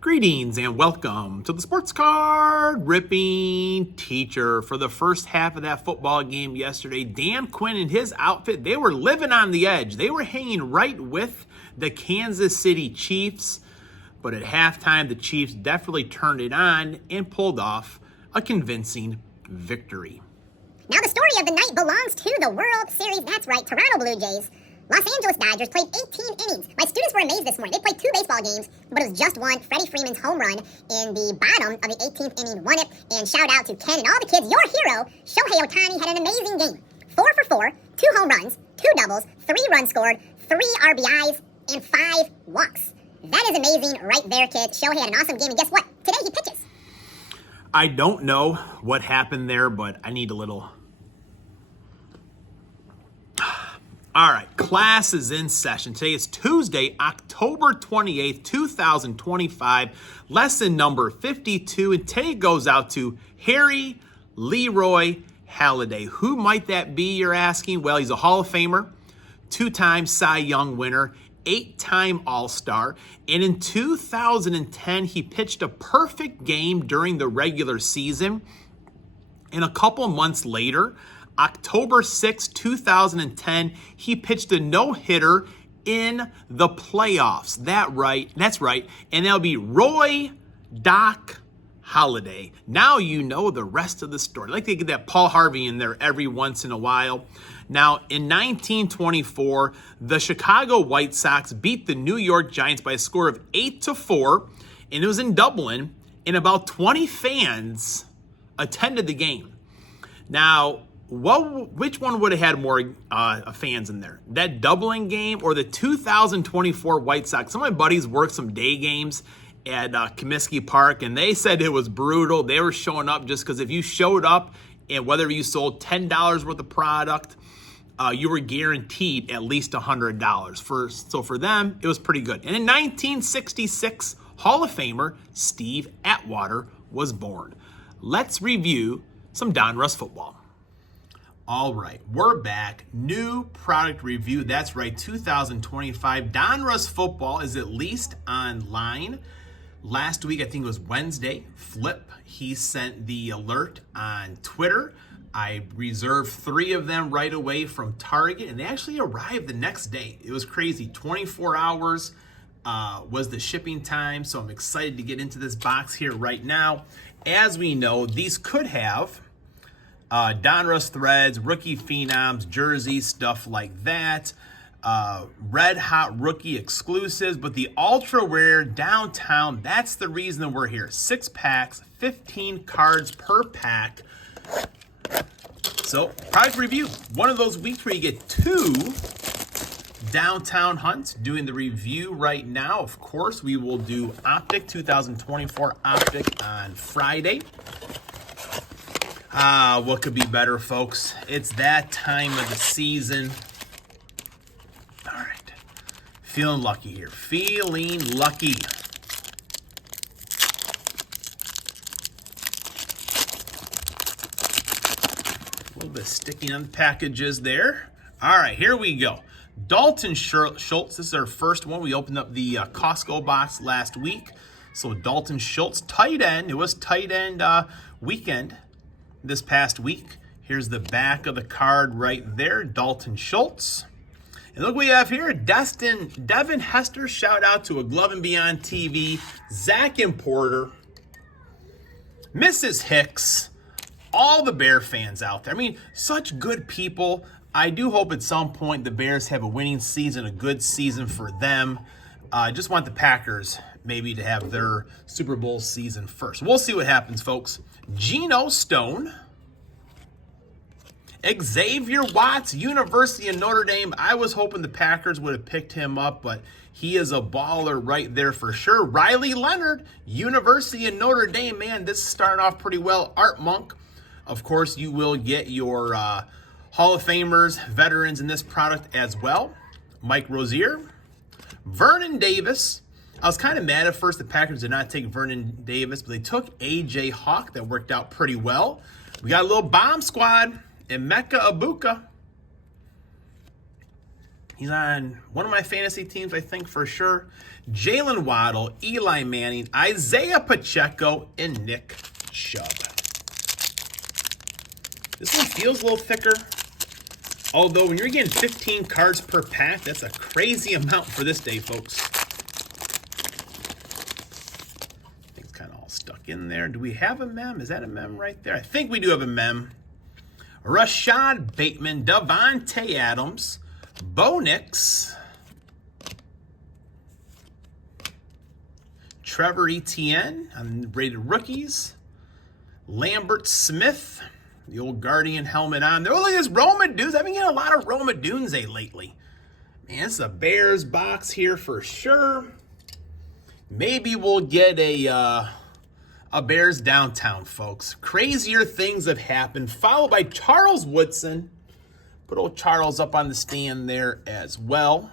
Greetings and welcome to the Sports Card Ripping Teacher. For the first half of that football game yesterday, Dan Quinn and his outfit, they were living on the edge. They were hanging right with the Kansas City Chiefs. But at halftime, the Chiefs definitely turned it on and pulled off a convincing victory. Now the story of the night belongs to the World Series. That's right, Toronto Blue Jays. Los Angeles Dodgers played 18 innings. My students were amazed this morning. They played 2 baseball games, but it was just one. Freddie Freeman's home run in the bottom of the 18th inning won it. And shout out to Ken and all the kids. Your hero, Shohei Ohtani, had an amazing game. 4 for 4, 2 home runs, 2 doubles, 3 runs scored, 3 RBIs, and 5 walks. That is amazing right there, kids. Shohei had an awesome game, and guess what? Today he pitches. I don't know what happened there, but I need a little... All right, class is in session. Today is Tuesday, October 28th, 2025, lesson number 52. And today goes out to Harry Leroy Halladay. Who might that be, you're asking? Well, he's a Hall of Famer, 2-time Cy Young winner, 8-time All-Star. And in 2010, he pitched a perfect game during the regular season. And a couple months later, October 6, 2010, he pitched a no-hitter in the playoffs. That's right. And that'll be Roy Doc Halladay. Now you know the rest of the story. I like to get that Paul Harvey in there every once in a while. Now, in 1924, the Chicago White Sox beat the New York Giants by a score of 8-4, and it was in Dublin, and about 20 fans attended the game. Now, which one would have had more fans in there? That Dublin game or the 2024 White Sox? Some of my buddies worked some day games at Comiskey Park, and they said it was brutal. They were showing up just because if you showed up and whether you sold $10 worth of product, you were guaranteed at least $100. So for them, it was pretty good. And in 1966, Hall of Famer Steve Atwater was born. Let's review some Donruss football. All right, we're back. New product review. That's right, 2025. Donruss Football is at least online. Last week, I think it was Wednesday, Flip, he sent the alert on Twitter. I reserved 3 of them right away from Target, and they actually arrived the next day. It was crazy. 24 hours was the shipping time, so I'm excited to get into this box here right now. As we know, these could have Donruss threads, rookie phenoms, jerseys, stuff like that. Red hot rookie exclusives, but the ultra rare downtown, that's the reason that we're here. 6 packs, 15 cards per pack. So, product review. One of those weeks where you get 2 downtown hunts. Doing the review right now. Of course, we will do Optic, 2024 Optic on Friday. What could be better, folks? It's that time of the season. All right. Feeling lucky here. Feeling lucky. A little bit of sticking on the packages there. All right, here we go. Dalton Schultz. This is our first one. We opened up the Costco box last week. So Dalton Schultz, tight end. It was tight end weekend this past week. Here's the back of the card right there, Dalton Schultz. And look what we have here, Devin Hester, shout out to A Glove and Beyond TV, Zach and Porter, Mrs. Hicks, all the Bear fans out there. I mean, such good people. I do hope at some point the Bears have a winning season, a good season for them. I just want the Packers maybe to have their Super Bowl season first. We'll see what happens, folks. Geno Stone, Xavier Watts, University of Notre Dame. I was hoping the Packers would have picked him up, but he is a baller right there for sure. Riley Leonard, University of Notre Dame. Man, this is starting off pretty well. Art Monk. Of course, you will get your Hall of Famers, veterans in this product as well. Mike Rozier, Vernon Davis. I was kind of mad at first the Packers did not take Vernon Davis, but they took A.J. Hawk. That worked out pretty well. We got a little bomb squad. Emeka Egbuka. He's on one of my fantasy teams, I think, for sure. Jalen Waddle, Eli Manning, Isaiah Pacheco, and Nick Chubb. This one feels a little thicker. Although, when you're getting 15 cards per pack, that's a crazy amount for this day, folks. Things kind of all stuck in there. Do we have a mem? Is that a mem right there? I think we do have a mem. Rashad Bateman, Devontae Adams, Bo Nix, Trevor Etienne, unrated rookies, Lambert Smith, the old Guardian helmet on there. Oh, look at this Roma Dunes. I've been getting a lot of Roma Dunes lately. Man, it's a Bears box here for sure. Maybe we'll get a Bears downtown, folks. Crazier things have happened. Followed by Charles Woodson. Put old Charles up on the stand there as well.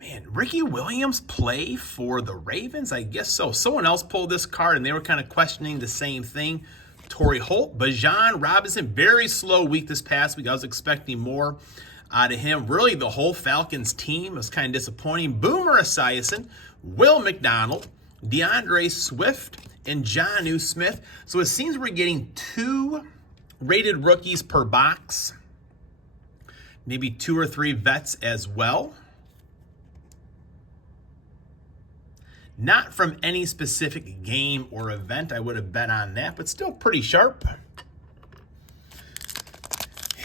Man, Ricky Williams play for the Ravens? I guess so. Someone else pulled this card, and they were kind of questioning the same thing. Torrey Holt, Bijan Robinson, very slow week this past week. I was expecting more out of him. Really, the whole Falcons team was kind of disappointing. Boomer Esiason, Will McDonald, DeAndre Swift, and Jonnu Smith. So it seems we're getting 2 rated rookies per box. Maybe 2 or 3 vets as well. Not from any specific game or event. I would have bet on that, but still pretty sharp.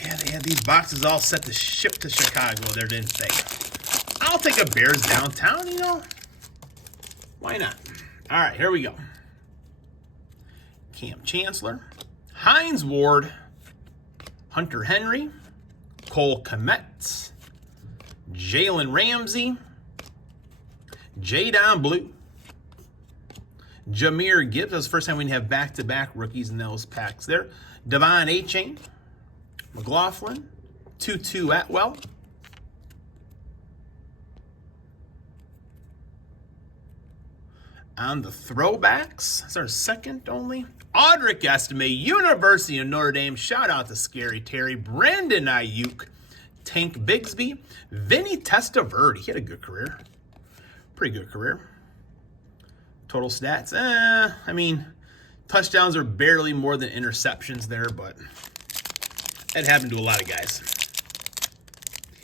Yeah, they had these boxes all set to ship to Chicago there, didn't they? I'll take a Bears downtown, you know. Why not? All right, here we go. Cam Chancellor, Hines Ward, Hunter Henry, Cole Kmet, Jalen Ramsey, Jadon Blue, Jahmyr Gibbs. That was the first time we have back-to-back rookies in those packs there. Devon Achane, McLaughlin, Tutu Atwell, on the throwbacks, that's our second only. Audric Estime, University of Notre Dame. Shout out to Scary Terry. Brandon Ayuk, Tank Bigsby, Vinny Testaverde. He had a good career. Pretty good career. Total stats, I mean, touchdowns are barely more than interceptions there, but that happened to a lot of guys.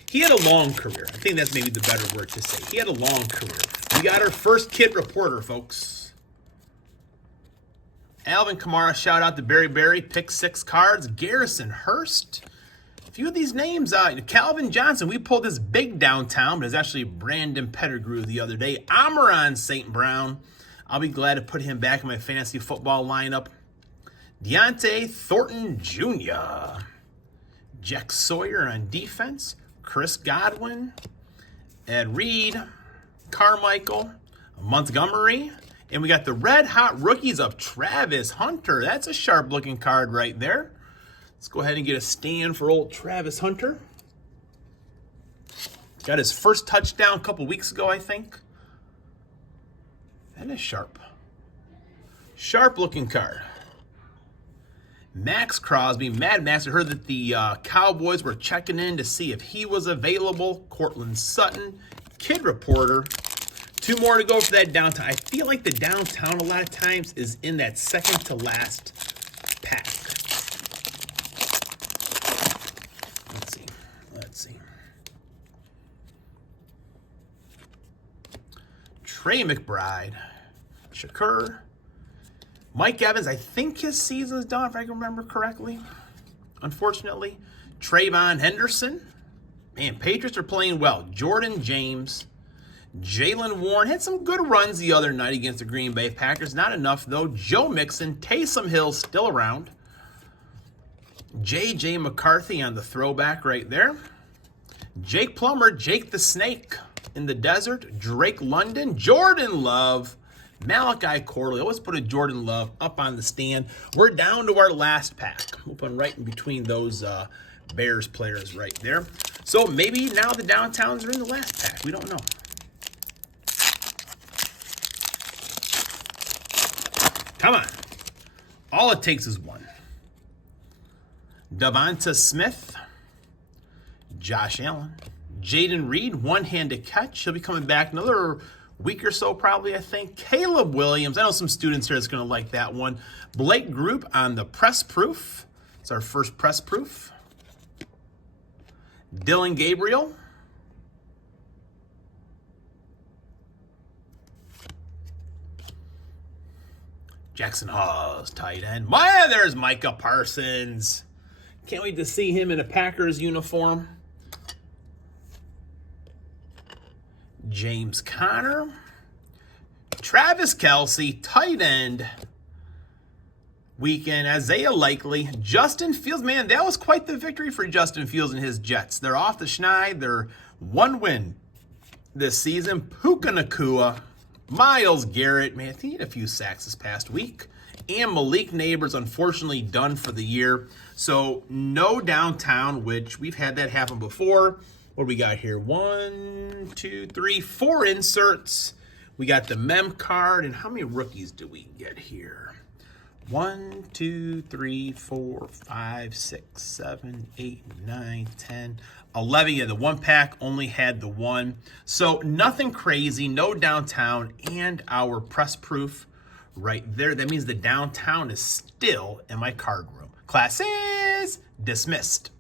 He had a long career. I think that's maybe the better word to say. He had a long career. We got our first kid reporter, folks. Alvin Kamara, shout out to Berry, pick 6 cards. Garrison Hurst. A few of these names, Calvin Johnson, we pulled this big downtown, but it's actually Brandon Pettigrew the other day. Amon St. Brown. I'll be glad to put him back in my fantasy football lineup. Deontay Thornton Jr. Jack Sawyer on defense. Chris Godwin. Ed Reed. Carmichael. Montgomery. And we got the red-hot rookies of Travis Hunter. That's a sharp-looking card right there. Let's go ahead and get a stand for old Travis Hunter. Got his first touchdown a couple weeks ago, I think. That is sharp. Sharp-looking card. Max Crosby, Mad Max. I heard that the Cowboys were checking in to see if he was available. Cortland Sutton, Kid Reporter. 2 more to go for that downtown. I feel like the downtown a lot of times is in that second to last pack. Let's see. Trey McBride, Shakur, Mike Evans. I think his season is done, if I can remember correctly. Unfortunately, Trayvon Henderson. Man, Patriots are playing well. Jordan James, Jaylen Warren had some good runs the other night against the Green Bay Packers. Not enough, though. Joe Mixon, Taysom Hill still around. J.J. McCarthy on the throwback right there. Jake Plummer, Jake the Snake in the desert. Drake London, Jordan Love, Malachi Corley. Always put a Jordan Love up on the stand. We're down to our last pack. We'll put them right in between those Bears players right there. So maybe now the downtowns are in the last pack. We don't know. Come on. All it takes is one. Devonta Smith, Josh Allen. Jaden Reed, one-handed catch. He'll be coming back another week or so probably, I think. Caleb Williams. I know some students here that's going to like that one. Blake Group on the press proof. It's our first press proof. Dylan Gabriel. Jackson Hawes, tight end. There's Micah Parsons. Can't wait to see him in a Packers uniform. James Conner. Travis Kelce, tight end. Weekend. Isaiah Likely. Justin Fields. Man, that was quite the victory for Justin Fields and his Jets. They're off the schneid. They're one win this season. Puka Nacua. Myles Garrett, man, he had a few sacks this past week. And Malik Neighbors, unfortunately, done for the year. So no downtown, which we've had that happen before. What do we got here? 1, 2, 3, 4 inserts. We got the mem card. And how many rookies do we get here? 1, 2, 3, 4, 5, 6, 7, 8, 9, 10, 11. Yeah, the one pack only had the one. So nothing crazy, no downtown, and our press proof right there. That means the downtown is still in my card room. Class is dismissed.